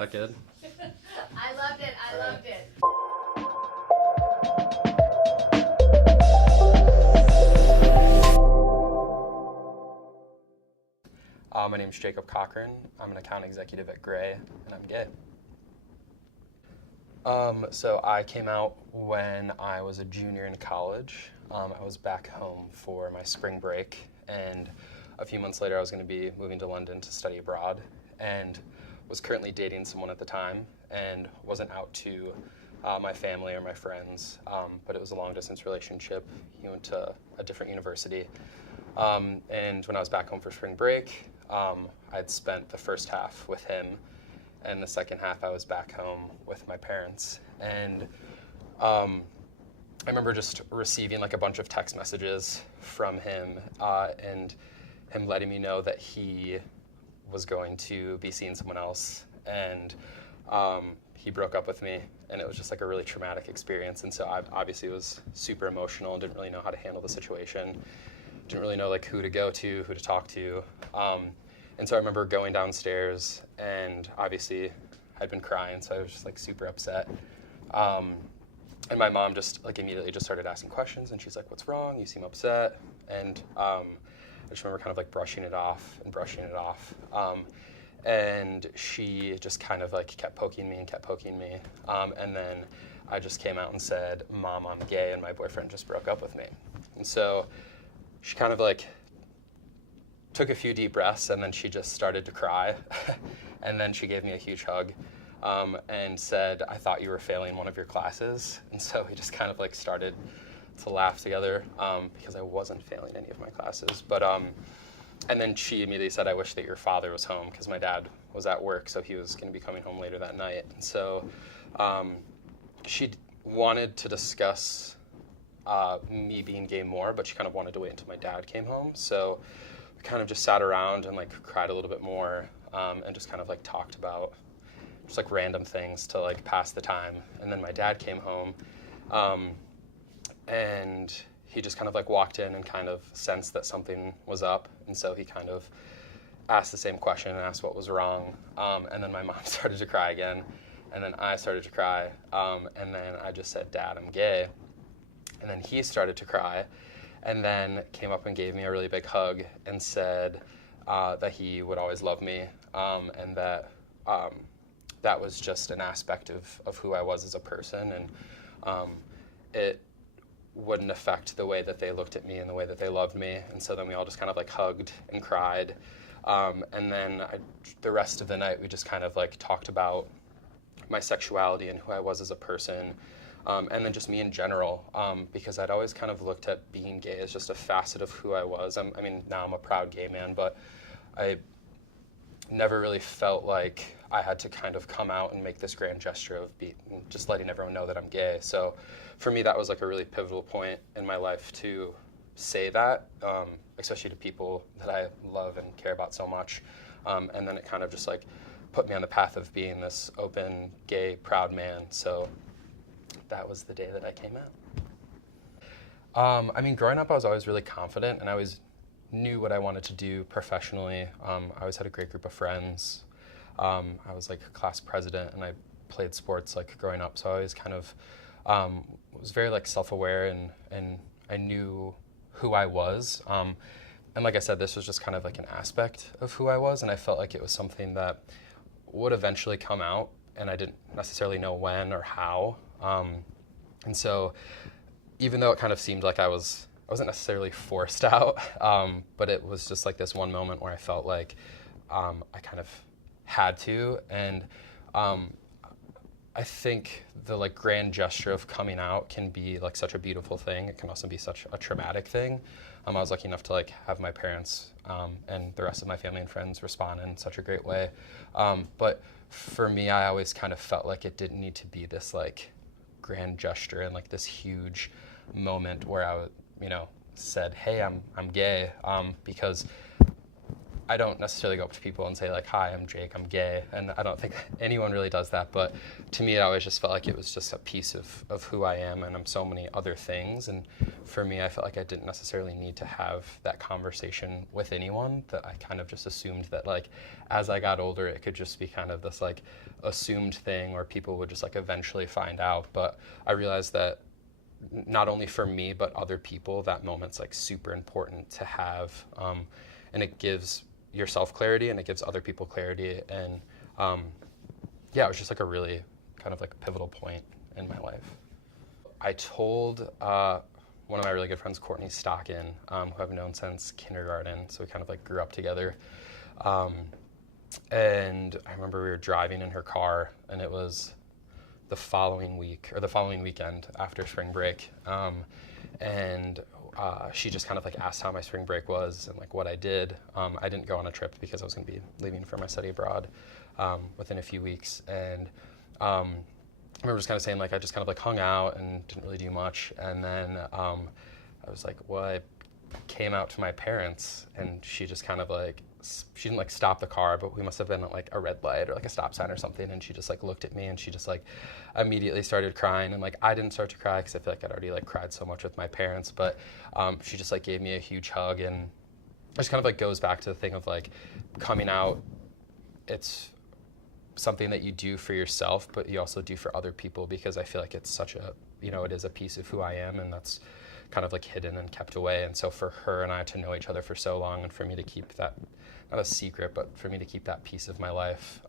that good? I loved it. I loved it. My name is Jacob Cochran. I'm an account executive at Gray, and I'm gay. So I came out when I was a junior in college. I was back home for my spring break, and a few months later I was going to be moving to London to study abroad, and was currently dating someone at the time, and wasn't out to my family or my friends, but it was a long-distance relationship. He went to a different university, and when I was back home for spring break, I'd spent the first half with him, and the second half I was back home with my parents. And I remember just receiving like a bunch of text messages from him, and him letting me know that he was going to be seeing someone else, and he broke up with me, and it was just like a really traumatic experience. And so I obviously was super emotional and didn't really know how to handle the situation. Didn't really know like who to go to, who to talk to. And so I remember going downstairs, and obviously I'd been crying, so I was just like super upset. And my mom just like immediately just started asking questions, and she's like, "What's wrong? You seem upset." And I just remember kind of like brushing it off. And she just kind of like kept poking me. And then I just came out and said, "Mom, I'm gay, and my boyfriend just broke up with me." And so she kind of like took a few deep breaths, and then she just started to cry. And then she gave me a huge hug, and said, "I thought you were failing one of your classes." And so we just kind of like started to laugh together, because I wasn't failing any of my classes. But and then she immediately said, "I wish that your father was home," because my dad was at work, so he was going to be coming home later that night. And so she wanted to discuss me being gay more, but she kind of wanted to wait until my dad came home. So we kind of just sat around and like cried a little bit more, and just kind of like talked about just like random things to like pass the time. And then my dad came home, and he just kind of like walked in and kind of sensed that something was up. And so he kind of asked the same question and asked what was wrong. And then my mom started to cry again, and then I started to cry. And then I just said, "Dad, I'm gay." And then he started to cry, and then came up and gave me a really big hug and said that he would always love me, and that that was just an aspect of who I was as a person, and it wouldn't affect the way that they looked at me and the way that they loved me. And so then we all just kind of like hugged and cried, and then the rest of the night we just kind of like talked about my sexuality and who I was as a person. And then just me in general, because I'd always kind of looked at being gay as just a facet of who I was. I mean, now I'm a proud gay man, but I never really felt like I had to kind of come out and make this grand gesture of just letting everyone know that I'm gay. So for me, that was like a really pivotal point in my life to say that, especially to people that I love and care about so much. And then it kind of just like put me on the path of being this open, gay, proud man. So that was the day that I came out. I mean, growing up, I was always really confident, and I always knew what I wanted to do professionally. I always had a great group of friends. I was like class president, and I played sports like growing up, so I always kind of was very like self-aware, and I knew who I was. And like I said, this was just kind of like an aspect of who I was, and I felt like it was something that would eventually come out, and I didn't necessarily know when or how. And so even though it kind of seemed like I wasn't necessarily forced out, but it was just like this one moment where I felt like I kind of had to. And I think the like grand gesture of coming out can be like such a beautiful thing. It can also be such a traumatic thing. I was lucky enough to like have my parents and the rest of my family and friends respond in such a great way. But for me, I always kind of felt like it didn't need to be this like grand gesture and like this huge moment where I, said, "Hey, I'm gay," because I don't necessarily go up to people and say like, hi, I'm Jake, I'm gay. And I don't think anyone really does that. But to me, it always just felt like it was just a piece of who I am, and I'm so many other things. And for me, I felt like I didn't necessarily need to have that conversation with anyone, that I kind of just assumed that like, as I got older, it could just be kind of this like assumed thing, or people would just like eventually find out. But I realized that not only for me, but other people, that moment's like super important to have. And it gives yourself clarity, and it gives other people clarity. And yeah, it was just like a really kind of like pivotal point in my life. I told one of my really good friends, Courtney Stockin, who I've known since kindergarten. So we kind of like grew up together. And I remember we were driving in her car, and it was the following week, or the following weekend after spring break. And she just kind of like asked how my spring break was and like what I did. I didn't go on a trip because I was going to be leaving for my study abroad within a few weeks. And I remember just kind of saying like I just kind of like hung out and didn't really do much. And then I was like, well, I came out to my parents, and she just kind of like, she didn't like stop the car, but we must have been at like a red light or like a stop sign or something, and she just like looked at me, and she just like immediately started crying. And like I didn't start to cry because I feel like I'd already like cried so much with my parents, but she just like gave me a huge hug. And it just kind of like goes back to the thing of like coming out. It's something that you do for yourself, but you also do for other people, because I feel like it's such a, you know, it is a piece of who I am, and that's kind of like hidden and kept away. And so for her and I to know each other for so long, and for me to keep that, not a secret, but for me to keep that piece of my life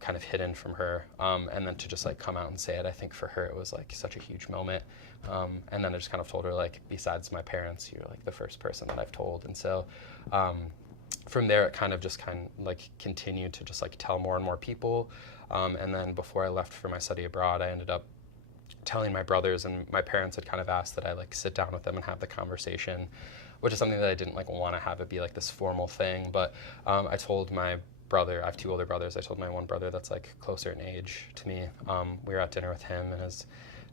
kind of hidden from her, and then to just like come out and say it, I think for her it was like such a huge moment. And then I just kind of told her like, besides my parents, you're like the first person that I've told. And so from there it kind of like continued to just like tell more and more people. And then before I left for my study abroad, I ended up telling my brothers, and my parents had kind of asked that I like sit down with them and have the conversation, which is something that I didn't like want to have it be like this formal thing. But I told my brother, I have two older brothers, I told my one brother that's like closer in age to me. We were at dinner with him and his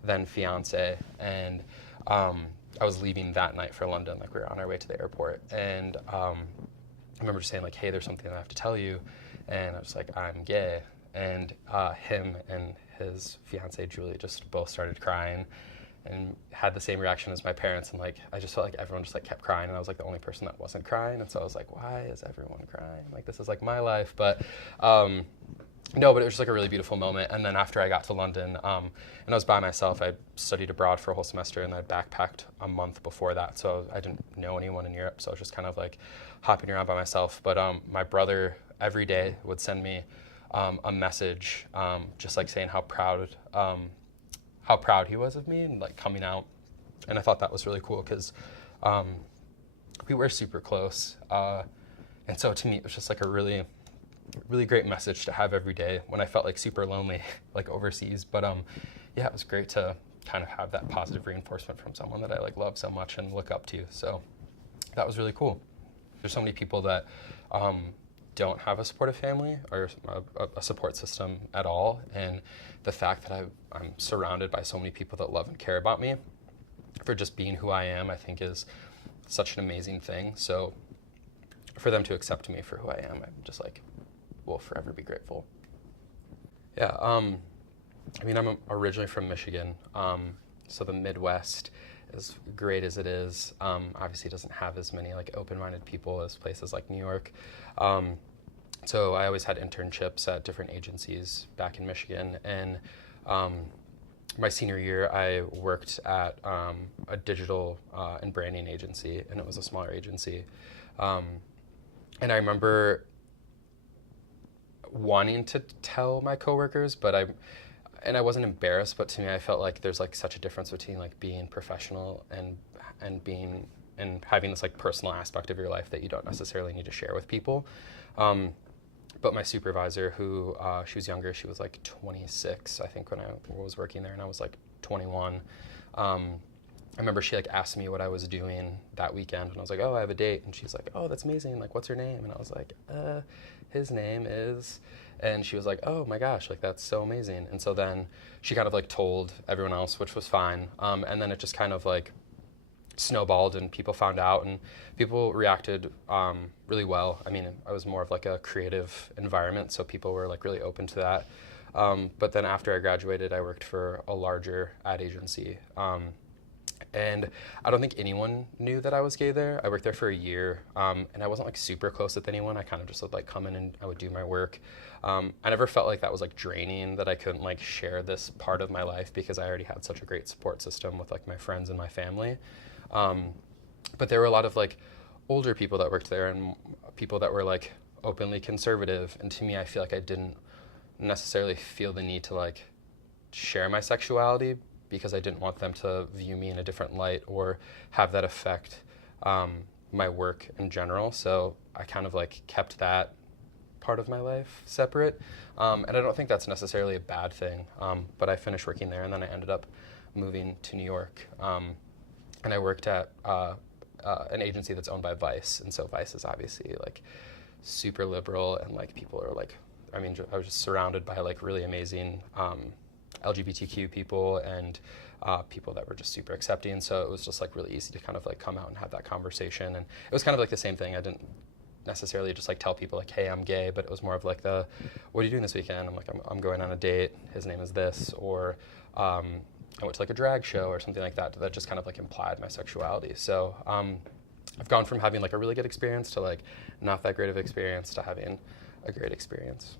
then fiance, and I was leaving that night for London, like we were on our way to the airport. And I remember just saying like, hey, there's something I have to tell you. And I was like, I'm gay. And him and his fiance Julie just both started crying and had the same reaction as my parents. And like I just felt like everyone just like kept crying, and I was like the only person that wasn't crying. And so I was like, why is everyone crying? Like this is like my life. But no, but it was just like a really beautiful moment. And then after I got to London, and I was by myself, I studied abroad for a whole semester, and I backpacked a month before that. So I didn't know anyone in Europe, so I was just kind of like hopping around by myself. But my brother every day would send me a message, just like saying how proud he was of me and like coming out. And I thought that was really cool, because we were super close. And so to me, it was just like a really, really great message to have every day when I felt like super lonely, like overseas. But yeah, it was great to kind of have that positive reinforcement from someone that I like love so much and look up to. So that was really cool. There's so many people that don't have a supportive family or a support system at all. And the fact that I'm surrounded by so many people that love and care about me for just being who I am, I think is such an amazing thing. So for them to accept me for who I am, I'm just like, will forever be grateful. Yeah, I mean, I'm originally from Michigan, so the Midwest, as great as it is, obviously doesn't have as many like open-minded people as places like New York. So I always had internships at different agencies back in Michigan, and my senior year I worked at a digital and branding agency, and it was a smaller agency. And I remember wanting to tell my coworkers, but I wasn't embarrassed, but to me I felt like there's like such a difference between like being professional and being and having this like personal aspect of your life that you don't necessarily need to share with people. But my supervisor, who she was younger, she was like 26, I think, when I was working there, and I was like 21. I remember she like asked me what I was doing that weekend, and I was like, oh, I have a date. And she's like, oh, that's amazing. Like, what's her name? And I was like, his name is, and she was like, oh my gosh, like that's so amazing. And so then she kind of like told everyone else, which was fine. And then it just kind of like snowballed and people found out and people reacted really well. I mean, I was more of like a creative environment, so people were like really open to that. But then after I graduated, I worked for a larger ad agency. And I don't think anyone knew that I was gay there. I worked there for a year, and I wasn't like super close with anyone. I kind of just would like come in and I would do my work. I never felt like that was like draining, that I couldn't like share this part of my life because I already had such a great support system with like my friends and my family. But there were a lot of like older people that worked there and people that were like openly conservative. And to me, I feel like I didn't necessarily feel the need to like share my sexuality because I didn't want them to view me in a different light or have that affect my work in general. So I kind of like kept that part of my life separate. And I don't think that's necessarily a bad thing. But I finished working there and then I ended up moving to New York. And I worked at an agency that's owned by Vice. And so Vice is obviously like super liberal and like people are like, I mean, I was just surrounded by like really amazing LGBTQ people and people that were just super accepting. So it was just like really easy to kind of like come out and have that conversation. And it was kind of like the same thing. I didn't necessarily just like tell people like, hey, I'm gay, but it was more of like what are you doing this weekend? I'm like, I'm going on a date. His name is this. Or I went to like a drag show or something like that just kind of like implied my sexuality. So I've gone from having like a really good experience to like not that great of experience to having a great experience.